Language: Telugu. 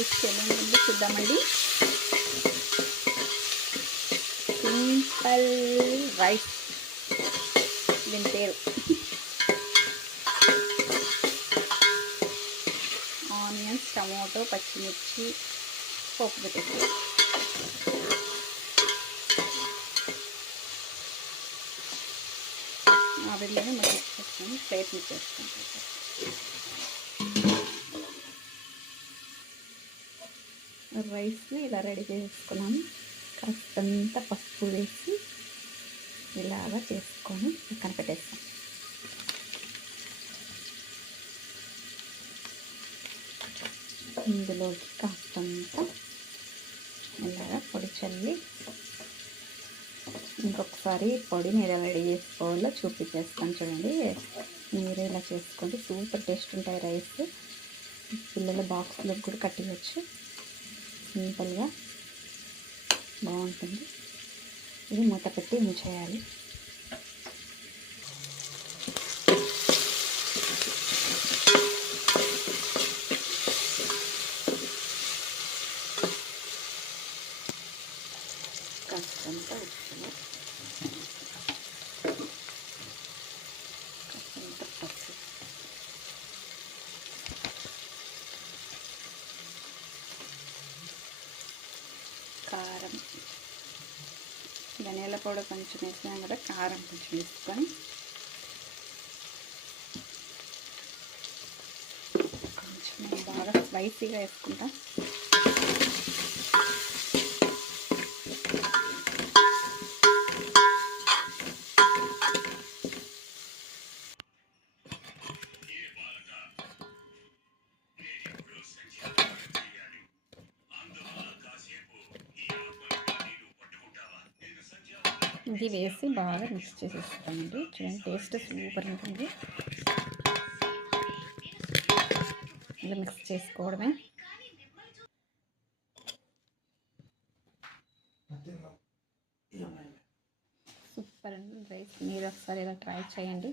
డిష్ ఎలా ఉంటుందో చూద్దామండి. సింపుల్ రైస్ దీని పేరు. ఆనియన్స్, టమాటో, పచ్చిమిర్చి పోపు పెట్టేసి ఆవిరిలోనే మగ్గించుకొని ప్లేట్ చేస్తాను. రైస్ని ఇలా రెడీ చేసుకున్నాము. కాస్తంత పసుపు వేసి ఇలాగా చేసుకొని పక్కన పెట్టేస్తాం. ఇందులోకి కాస్తంత ఇలాగా పొడి చల్లి ఇంకొకసారి పొడిని ఎలా రెడీ చేసుకోవాలో చూపించేస్తాను చూడండి. మీరు ఇలా చేసుకోండి, సూపర్ టేస్ట్ ఉంటాయి రైస్. పిల్లల బాక్స్లోకి కూడా కట్టవచ్చు, సింపుల్గా బాగుంటుంది. ఇది మూత పెట్టి ఉంచేయాలి. కాస్తంత ఉప్పు, కాస్తంత పసుపు, కారం, ధనియాల పౌడర్ కొంచెం వేసినా కూడా కారం కొంచెం వేసుకొని కొంచెం బాగా స్పైసీగా వేసుకుంటాం. ఇది వేసి బాగా మిక్స్ చేసేస్తామండి. చూడండి, టేస్ట్ సూపర్ ఉంటుంది. ఇలా మిక్స్ చేసుకోవడమే. సూపర్ అండి రైస్. మీరు ఒకసారి ఇలా ట్రై చేయండి.